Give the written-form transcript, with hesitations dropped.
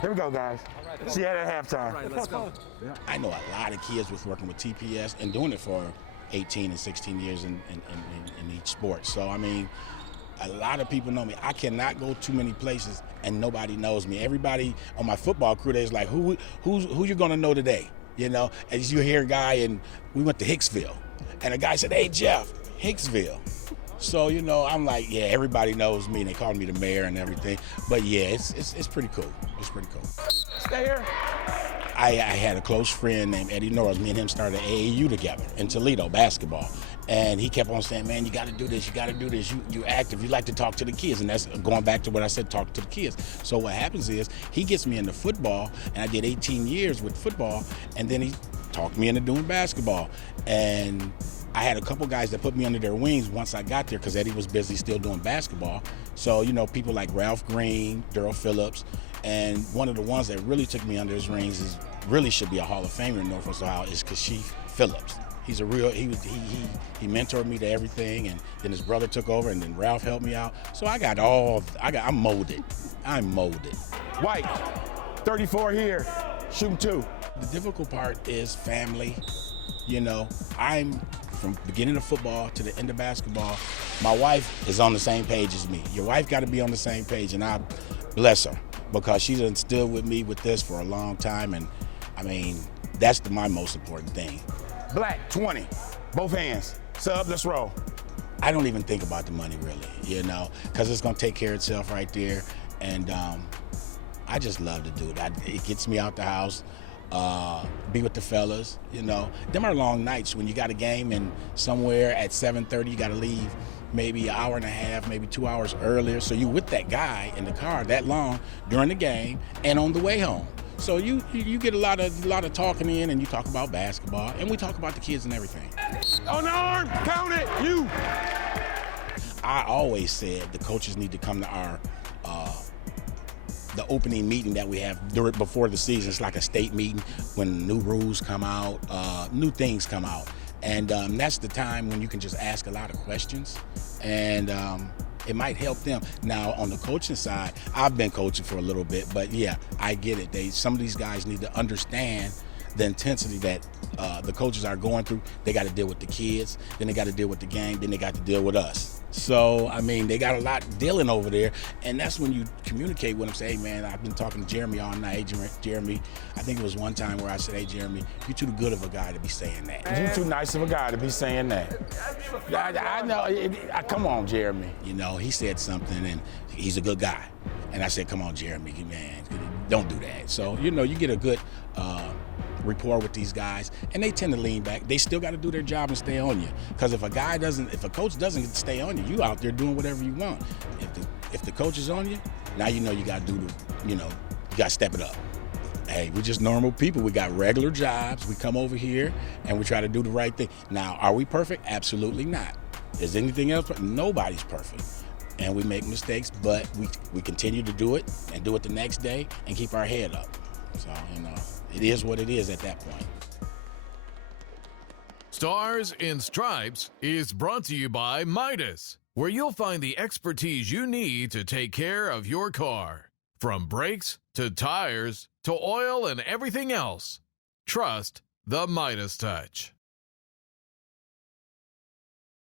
Here we go, guys. See you at halftime. All right, let's go. I know a lot of kids was working with TPS and doing it for 18 and 16 years in each sport. So, I mean, a lot of people know me. I cannot go too many places and nobody knows me. Everybody on my football crew, they's like, who you gonna know today? You know, as you hear a guy, and we went to Hicksville, and a guy said, hey, Jeff, Hicksville. So, you know, I'm like, yeah, everybody knows me, and they call me the mayor and everything. But yeah, it's pretty cool. It's pretty cool. Stay here. I had a close friend named Eddie Norris. Me and him started AAU together in Toledo, basketball. And he kept on saying, man, you got to do this, you got to do this. You active, you like to talk to the kids. And that's going back to what I said, talk to the kids. So what happens is he gets me into football, and I did 18 years with football, and then he talked me into doing basketball. And I had a couple guys that put me under their wings once I got there because Eddie was busy still doing basketball. So, you know, people like Ralph Green, Daryl Phillips, and one of the ones that really took me under his wings is really should be a Hall of Famer in Northwest Ohio is Kashif Phillips. He's a real, he mentored me to everything, and then his brother took over, and then Ralph helped me out. So I'm molded. I'm molded. White, 34 here, shooting 2. The difficult part is family. You know, I'm from beginning of football to the end of basketball. My wife is on the same page as me. Your wife got to be on the same page, and I bless her because she's been still with me with this for a long time, and I mean, that's my most important thing. Black, 20, both hands. Sub, let's roll. I don't even think about the money really, you know, because it's going to take care of itself right there. And I just love to do it. It gets me out the house, be with the fellas, you know. Them are long nights when you got a game and somewhere at 7:30 you got to leave maybe an hour and a half, maybe 2 hours earlier. So you with that guy in the car that long during the game and on the way home. So you get a lot of talking in, and you talk about basketball, and we talk about the kids and everything. On the arm, count it, you. I always said the coaches need to come to our the opening meeting that we have before the season. It's like a state meeting when new rules come out, new things come out, and that's the time when you can just ask a lot of questions, and it might help them. Now, on the coaching side, I've been coaching for a little bit, but yeah, I get it. Some of these guys need to understand the intensity that the coaches are going through. They got to deal with the kids, then they got to deal with the game, then they got to deal with us. So, I mean, they got a lot dealing over there, and that's when you communicate with them. Say, hey, man, I've been talking to Jeremy all night. Hey, Jeremy, I think it was one time where I said, hey, Jeremy, you're too good of a guy to be saying that. You're too nice of a guy to be saying that. I know. Come on, Jeremy. You know, he said something, and he's a good guy. And I said, come on, Jeremy, man, don't do that. So, you know, you get a good rapport with these guys, and they tend to lean back. They still got to do their job and stay on you. Because if a coach doesn't stay on you, you out there doing whatever you want. If the coach is on you, now you know you got to you got to step it up. Hey, we're just normal people. We got regular jobs. We come over here and we try to do the right thing. Now, are we perfect? Absolutely not. Is anything else? Nobody's perfect. And we make mistakes, but we continue to do it and do it the next day and keep our head up. So, you know, it is what it is at that point. Stars in Stripes is brought to you by Midas, where you'll find the expertise you need to take care of your car. From brakes to tires to oil and everything else, trust the Midas touch.